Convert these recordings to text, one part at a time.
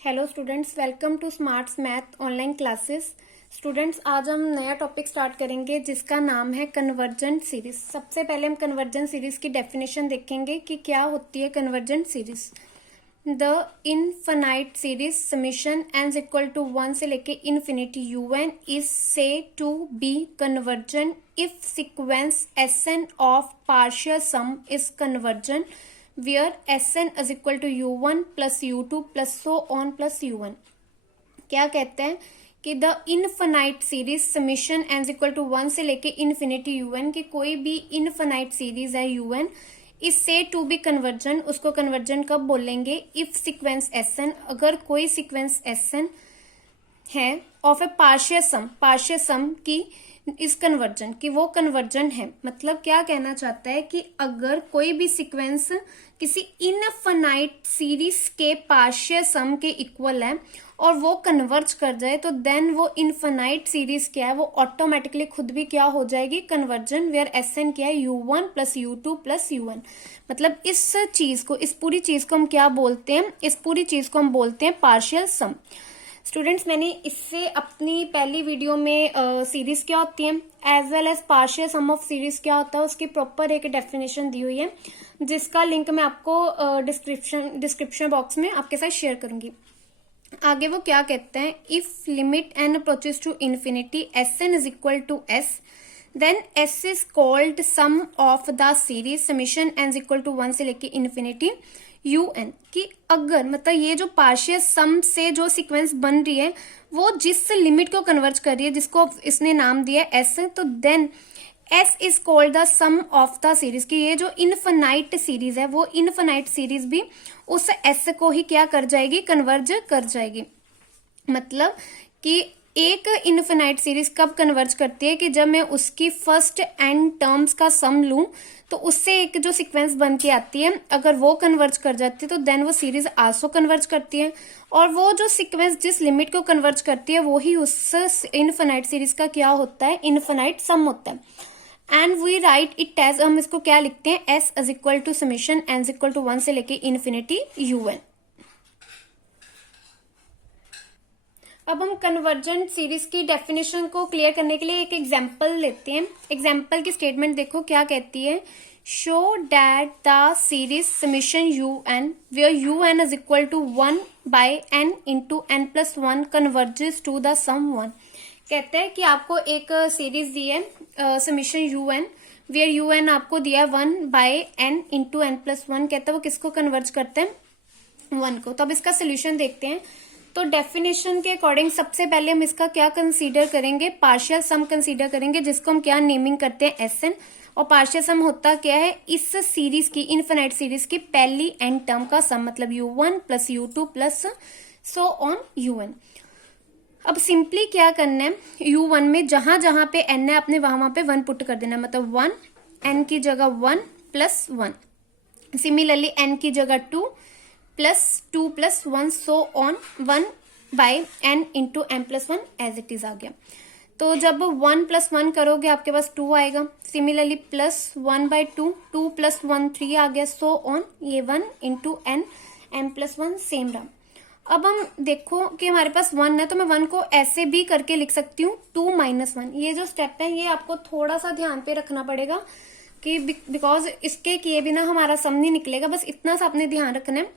Hello students, welcome to Smarts Math online classes. Students, आज हम नया टॉपिक स्टार्ट करेंगे जिसका नाम है कन्वर्जेंट सीरीज। सबसे पहले हम कन्वर्जेंट सीरीज की डेफिनेशन देखेंगे कि क्या होती है convergent series. The infinite series summation n equal to 1 से लेके infinity un is said to be convergent if sequence Sn of partial sum is convergent where Sn is equal to u1 plus u2 plus so on plus u1। क्या कहते हैं कि the infinite series summation n equal to 1 से लेके infinity un की कोई भी infinite series है un is said to be conversion, उसको कन्वर्जन कब बोलेंगे? इफ सीक्वेंस Sn, अगर कोई सीक्वेंस Sn है ऑफ ए पार्शियल सम की इस कन्वर्जन की वो कन्वर्जन है। मतलब क्या कहना चाहता है कि अगर कोई भी सीक्वेंस किसी इनफाइनाइट सीरीज के पार्शियल सम के इक्वल है और वो कन्वर्ज कर जाए तो देन वो इनफाइनाइट सीरीज क्या है, वो ऑटोमेटिकली खुद भी क्या हो जाएगी? कन्वर्जन, वेयर Sn क्या है? u1 plus u2 plus u1। मतलब इस चीज को, इस पूरी चीज को हम क्या बोलते हैं? इस पूरी चीज को हम बोलते हैं पार्शियल सम। स्टूडेंट्स, मैंने इससे अपनी पहली वीडियो में सीरीज क्या होती है as well as partial sum of series क्या होता है उसकी प्रॉपर एक डेफिनेशन दी हुई है, जिसका लिंक मैं आपको डिस्क्रिप्शन बॉक्स में आपके साथ शेयर करूंगी। आगे वो क्या कहते हैं? If limit n approaches to infinity Sn is equal to s then s is called sum of the series summation n is equal to 1 से लेके इन्फिनिटी un कि अगर मतलब ये जो पार्शियल सम से जो सीक्वेंस बन रही है वो जिस लिमिट को कन्वर्ज कर रही है जिसको इसने नाम दिया है s, तो then s is called the sum of the series कि ये जो इनफाइनाइट सीरीज है वो इनफाइनाइट सीरीज भी उस s को ही क्या कर जाएगी? कन्वर्ज कर जाएगी। मतलब कि एक इनफाइनाइट सीरीज कब कन्वर्ज करती है कि जब मैं उसकी फर्स्ट एन टर्म्स का सम लूं तो उससे एक जो सीक्वेंस बन के आती है अगर वो कन्वर्ज कर जाती है तो देन वो सीरीज आल्सो कन्वर्ज करती है, और वो जो सीक्वेंस जिस लिमिट को कन्वर्ज करती है वो ही उस इनफाइनाइट सीरीज का क्या होता है? इनफाइनाइट सम होता है। And we write it as, हम इसको क्या लिखते हैं? S is equal to summation n is equal to 1 से लेके इन्फिनिटी un। अब हम कन्वर्जेंट सीरीज की डेफिनेशन को क्लियर करने के लिए एक एग्जांपल लेते हैं। एग्जांपल की स्टेटमेंट देखो क्या कहती है। Show that the series summation un where un is equal to 1 by n into n plus 1 converges to the sum 1। कहते हैं कि आपको एक सीरीज दी है समीशन un वेयर un आपको दिया है 1 by n into n plus 1। कहते हैं वो किसको कन्वर्ज करते हैं? 1 को। तो अब इसका सोल्यूशन देखते हैं। तो डेफिनेशन के अकॉर्डिंग सबसे पहले हम इसका क्या कंसीडर करेंगे? पार्शियल सम कंसीडर करेंगे, जिसको हम क्या नेमिंग करते हैं? Sn। और पार्शियल सम होता क्या है? इस सीरीज की, इनफाइनाइट सीरीज की पहली एन टर्म का सम, मतलब u1 plus u2 plus so on un। अब सिंपली क्या करना है? u1 में जहां जहां पे n है अपने वहां पे 1 पुट कर देना है, मतलब 1, n की जगह 1 प्लस 1। सिमिलरली n की जगह 2 plus 2 plus 1 so on 1 by n into n plus 1 as it is आ गया। तो जब 1 प्लस 1 करोगे आपके पास 2 आएगा। सिमिलरली प्लस 1 बाय 2, 2 प्लस 1 3 आ गया, सो ऑन ये 1 इंटू n प्लस 1 सेम रहा। अब हम देखो कि हमारे पास 1 है तो मैं 1 को ऐसे भी करके लिख सकती हूँ 2 माइनस 1। ये जो स्टेप है ये आपको थोड़ा सा ध्यान पे रखना पड़ेगा कि बिकॉज इसके किए बिना हमारा सम नहीं निकलेगा। बस इतना सा आपने ध्यान रखना है,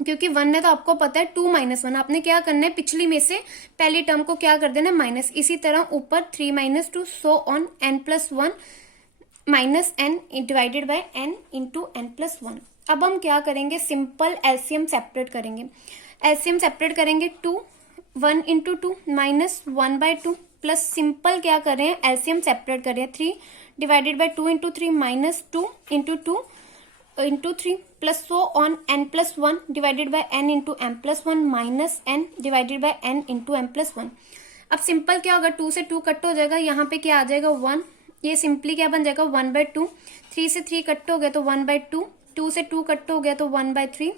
क्योंकि 1 है तो आपको पता है 2 माइनस 1। आपने क्या करना है? पिछली में से पहली टर्म को क्या कर देना? माइनस। इसी तरह ऊपर 3 minus 2 so on n plus 1 minus n divided by n into n plus 1। अब हम क्या करेंगे? सिंपल एलसीएम सेपरेट करेंगे। एलसीएम सेपरेट करेंगे 2, 1 into 2 minus 1 by 2 plus simple क्या कर रहे हैं? एलसीएम सेपरेट कर रहे हैं 3 divided by 2 into 3 minus 2 into 2 into 3 plus so on n plus 1 divided by n into m plus 1 minus n divided by n into m plus 1। अब simple क्या होगा? 2 से 2 कट हो जाएगा, यहाँ पे क्या आ जाएगा? 1। ये सिंपली क्या बन जाएगा? 1 बाय 2। 3 से 3 कट हो गया तो 1 बाय 2। 2 से 2 कट हो गया तो 1 बाय 3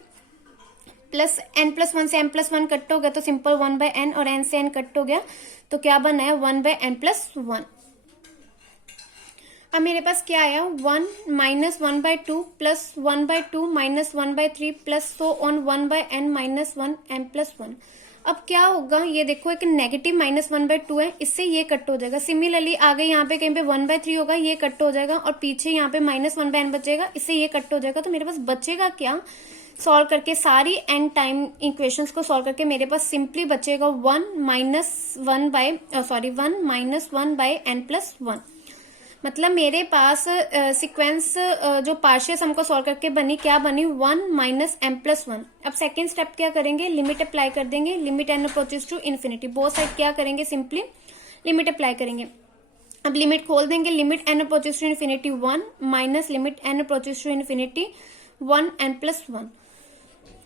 प्लस n प्लस 1 से m प्लस 1 कट हो गया तो सिंपल 1 बाय n, और n से n कट हो गया तो क्या बना है? 1 बाय n प्लस 1। अब मेरे पास क्या आया, 1 minus 1/2 plus 1/2 minus 1/3 plus so on 1/n minus 1 n plus 1। अब क्या होगा, ये देखो एक नेगेटिव माइनस 1/2 है, इससे ये कट हो जाएगा। सिमिलरली आगे यहाँ पे कहीं पे 1/3 होगा, ये कट हो जाएगा, और पीछे यहाँ पे माइनस 1/n बचेगा, इससे ये कट हो जाएगा। तो मेरे पास बचेगा क्या, सॉल्व करके सारी n टाइम इक्वेशंस को सॉल्व करके मेरे पास सिंपली बचेगा 1 माइनस 1/n प्लस 1। मतलब मेरे पास सीक्वेंस जो पार्शियल सम को सॉल्व करके बनी, क्या बनी, 1 माइनस m प्लस 1। अब सेकेंड स्टेप क्या करेंगे, लिमिट अप्लाई कर देंगे, limit n approaches to infinity, both side क्या करेंगे, सिंपली लिमिट अप्लाई करेंगे। अब लिमिट खोल देंगे, limit n approaches to infinity 1 minus limit n approaches to infinity 1 n plus 1।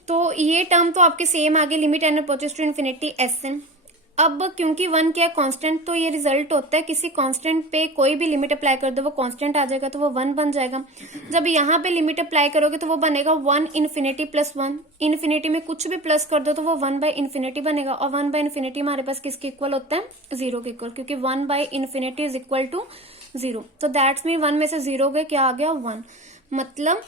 तो ये टर्म तो आपके सेम आगे, limit n approaches to infinity Sn। अब क्योंकि 1 क्या है, कांस्टेंट, तो ये रिजल्ट होता है किसी कांस्टेंट पे कोई भी लिमिट अप्लाई कर दो वो कांस्टेंट आ जाएगा, तो वो 1 बन जाएगा। जब यहाँ पे लिमिट अप्लाई करोगे तो वो बनेगा 1 इन्फिनिटी प्लस 1। इन्फिनिटी में कुछ भी प्लस कर दो तो वो 1 बाय इन्फिनिटी बनेगा, और 1 बाय इन्फिनिटी हमारे पास किसके इक्वल होता है, 0 के इक्वल, क्योंकि 1 by infinity is equal to 0। तो दैट्स मीन 1 में से 0 गए, क्या आ गया, 1। मतलब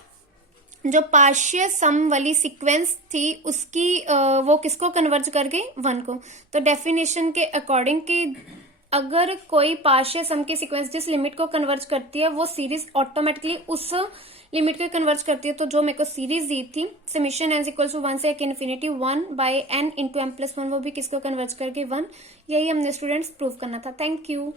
जो पार्शियल सम वाली सीक्वेंस थी उसकी वो किसको कन्वर्ज कर गई, 1 को। तो डेफिनेशन के अकॉर्डिंग कि अगर कोई पार्शियल सम की सीक्वेंस जिस लिमिट को कन्वर्ज करती है वो सीरीज ऑटोमेटिकली उस लिमिट को कन्वर्ज करती है। तो जो मेरे को सीरीज दी थी समीशन n इक्वल टू 1 से एक infinity 1 by n into m plus 1, वो भी किसको कन्वर्ज कर गई, 1। यही हमने स्टूडेंट्स प्रूव करना था। Thank you.